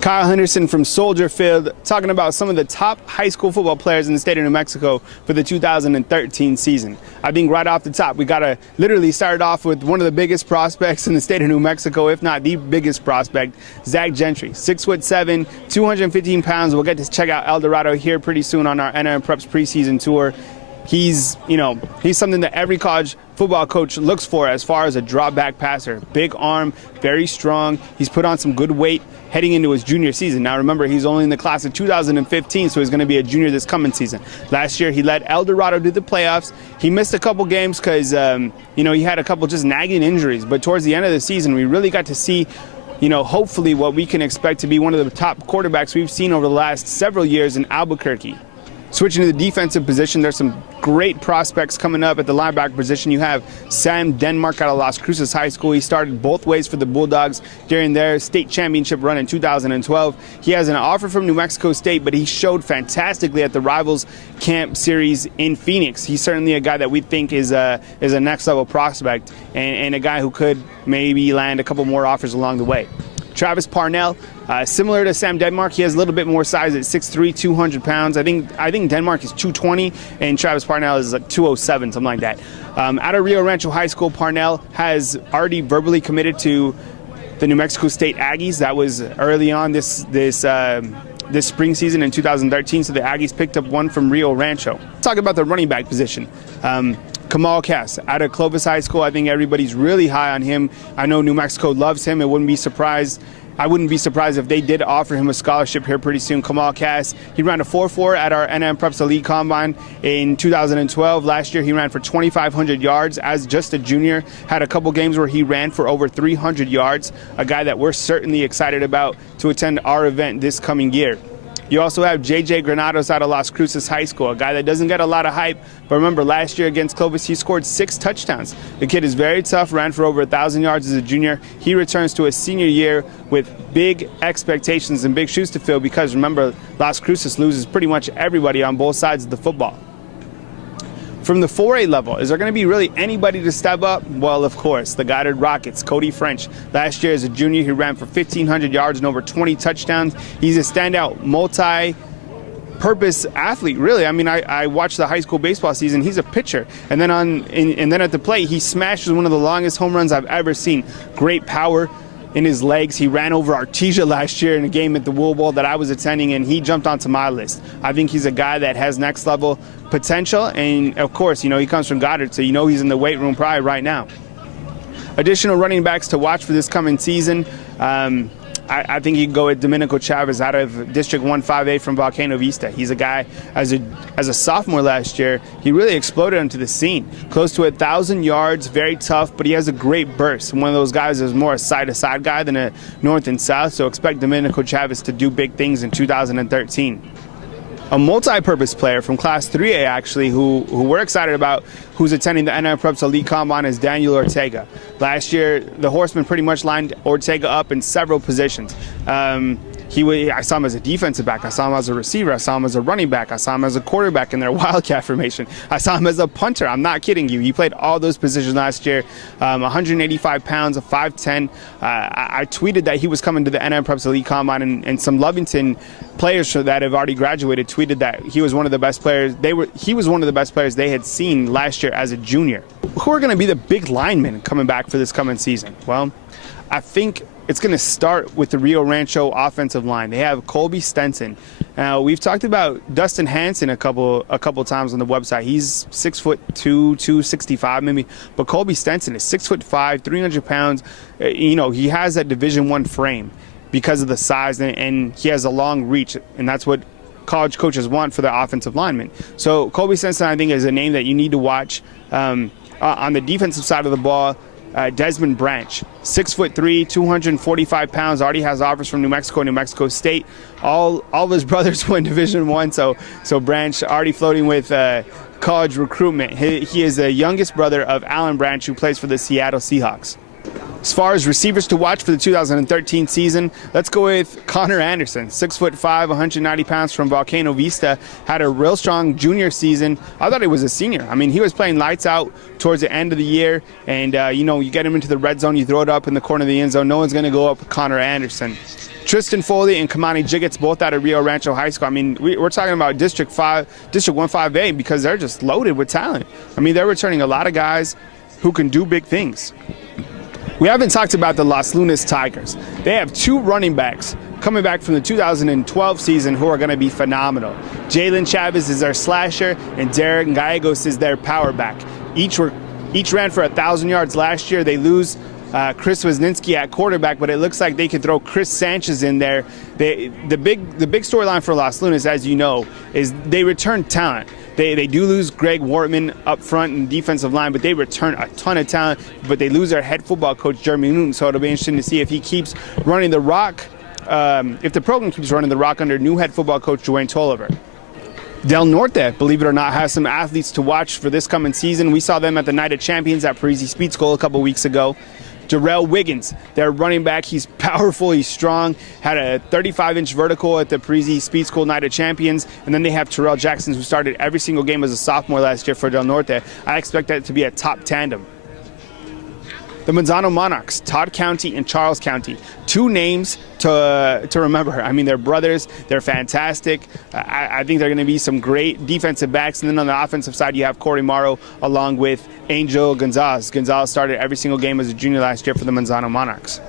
Kyle Henderson from Soldier Field talking about some of the top high school football players in the state of New Mexico for the 2013 season. I think right off the top, we got to literally start off with one of the biggest prospects in the state of New Mexico, if not the biggest prospect, Zach Gentry. 6'7", 215 pounds. We'll get to check out El Dorado here pretty soon on our NMPreps preseason tour. He's something that every college football coach looks for as far as a drop back passer. Big arm, very strong. He's put on some good weight heading into his junior season. Now remember, he's only in the class of 2015, so he's going to be a junior this coming season. Last year, he led El Dorado to the playoffs. He missed a couple games because, he had a couple just nagging injuries. But towards the end of the season, we really got to see hopefully what we can expect to be one of the top quarterbacks we've seen over the last several years in Albuquerque. Switching to the defensive position, there's some great prospects coming up at the linebacker position. You have Sam Denmark out of Las Cruces High School. He started both ways for the Bulldogs during their state championship run in 2012. He has an offer from New Mexico State, but he showed fantastically at the Rivals Camp Series in Phoenix. He's certainly a guy that we think is a next-level prospect and a guy who could maybe land a couple more offers along the way. Travis Parnell, similar to Sam Denmark, he has a little bit more size at 6'3", 200 pounds. I think Denmark is 220 and Travis Parnell is like 207, something like that. Out of Rio Rancho High School, Parnell has already verbally committed to the New Mexico State Aggies. That was early on this spring season in 2013, so the Aggies picked up one from Rio Rancho. Let's talk about the running back position. Kamal Cass out of Clovis High School. I think everybody's really high on him. I know New Mexico loves him. I wouldn't be surprised if they did offer him a scholarship here pretty soon. Kamal Cass, he ran a 4.4 at our NMPreps Elite Combine in 2012. Last year he ran for 2,500 yards as just a junior. Had a couple games where he ran for over 300 yards. A guy that we're certainly excited about to attend our event this coming year. You also have J.J. Granados out of Las Cruces High School, a guy that doesn't get a lot of hype. But remember, last year against Clovis, he scored 6 touchdowns. The kid is very tough, ran for over 1,000 yards as a junior. He returns to his senior year with big expectations and big shoes to fill because, remember, Las Cruces loses pretty much everybody on both sides of the football. From the 4A level, is there going to be really anybody to step up? Well, of course, the Goddard Rockets, Cody French. Last year as a junior, he ran for 1,500 yards and over 20 touchdowns. He's a standout multi-purpose athlete, really. I mean, I watched the high school baseball season. He's a pitcher. And then at the plate, he smashes one of the longest home runs I've ever seen. Great power in his legs. He ran over Artesia last year in a game at the Wool Bowl that I was attending, and he jumped onto my list. I think he's a guy that has next level potential, and of course, he comes from Goddard, so he's in the weight room probably right now. Additional running backs to watch for this coming season. I think you can go with Domenico Chavez out of District 1-5A from Volcano Vista. He's a guy, as a sophomore last year, he really exploded onto the scene. Close to 1,000 yards, very tough, but he has a great burst. One of those guys is more a side-to-side guy than a north and south, so expect Domenico Chavez to do big things in 2013. A multi-purpose player from Class 3A, actually, who we're excited about, who's attending the NMPreps Elite Combine, is Daniel Ortega. Last year, the Horsemen pretty much lined Ortega up in several positions. I saw him as a defensive back. I saw him as a receiver. I saw him as a running back. I saw him as a quarterback in their Wildcat formation. I saw him as a punter. I'm not kidding you. He played all those positions last year. 185 pounds, 5'10". I tweeted that he was coming to the NMPreps Elite Combine, and some Lovington players that have already graduated tweeted that he was one of the best players. He was one of the best players they had seen last year as a junior. Who are going to be the big linemen coming back for this coming season? Well, I think it's going to start with the Rio Rancho offensive line. They have Colby Stenson. Now, we've talked about Dustin Hanson a couple times on the website. He's 6'2", 265 maybe, but Colby Stenson is 6'5", 300 pounds. He has that Division I frame because of the size, and he has a long reach, and that's what college coaches want for their offensive linemen. So Colby Stenson, I think, is a name that you need to watch. On the defensive side of the ball, Desmond Branch, 6'3", 245 pounds, already has offers from New Mexico and New Mexico State. All of his brothers went Division I, so Branch already floating with college recruitment. He is the youngest brother of Alan Branch, who plays for the Seattle Seahawks. As far as receivers to watch for the 2013 season, let's go with Connor Anderson, 6'5", 190 pounds from Volcano Vista. Had a real strong junior season. I thought he was a senior. I mean, he was playing lights out towards the end of the year, and you get him into the red zone, you throw it up in the corner of the end zone. No one's going to go up with Connor Anderson. Tristan Foley and Kamani Jiggets, both out of Rio Rancho High School. I mean, we're talking about District 1-5A because they're just loaded with talent. I mean, they're returning a lot of guys who can do big things. We haven't talked about the Los Lunas Tigers. They have 2 running backs coming back from the 2012 season who are going to be phenomenal. Jalen Chavez is their slasher, and Derek Gallegos is their power back. Each ran for 1,000 yards last year. They lose Chris Wisniewski at quarterback, but it looks like they could throw Chris Sanchez in there. The big storyline for Los Lunas, as you know, is they return talent. They do lose Greg Wortman up front in defensive line, but they return a ton of talent. But they lose their head football coach, Jeremy Newton, so it'll be interesting to see if he keeps running the rock, if the program keeps running the rock under new head football coach Dwayne Tolliver. Del Norte, believe it or not, has some athletes to watch for this coming season. We saw them at the Night of Champions at Parisi Speed School a couple weeks ago. Darrell Wiggins, their running back, he's powerful, he's strong, had a 35-inch vertical at the Parisi Speed School Night of Champions, and then they have Terrell Jackson, who started every single game as a sophomore last year for Del Norte. I expect that to be a top tandem. The Manzano Monarchs, Todd County and Charles County. 2 names to remember. I mean, they're brothers. They're fantastic. I think they're going to be some great defensive backs. And then on the offensive side, you have Corey Morrow along with Angel Gonzalez. Gonzalez started every single game as a junior last year for the Manzano Monarchs.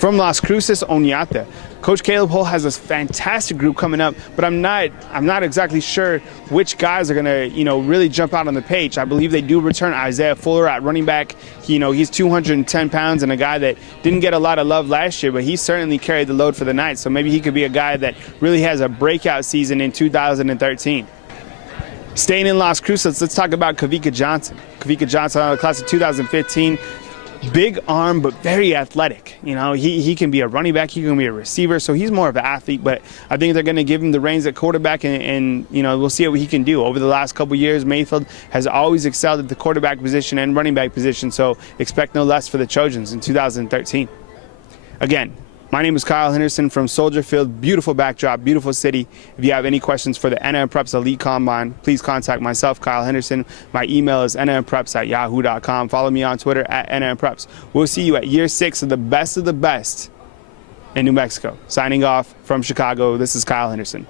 From Las Cruces, Oñate, Coach Caleb Hull has a fantastic group coming up, but I'm not exactly sure which guys are going to, really jump out on the page. I believe they do return Isaiah Fuller at running back. He's 210 pounds and a guy that didn't get a lot of love last year, but he certainly carried the load for the Knights. So maybe he could be a guy that really has a breakout season in 2013. Staying in Las Cruces, let's talk about Kavika Johnson. Kavika Johnson, class of 2015. Big arm, but very athletic. He can be a running back, he can be a receiver, so he's more of an athlete, but I think they're going to give him the reins at quarterback, and we'll see what he can do. Over the last couple years, Mayfield has always excelled at the quarterback position and running back position, so expect no less for the Trojans in 2013. Again, my name is Kyle Henderson from Soldier Field. Beautiful backdrop, beautiful city. If you have any questions for the NMPreps Elite Combine, please contact myself, Kyle Henderson. My email is nmpreps@yahoo.com. Follow me on Twitter @NMPreps. We'll see you at year 6 of the best in New Mexico. Signing off from Chicago, this is Kyle Henderson.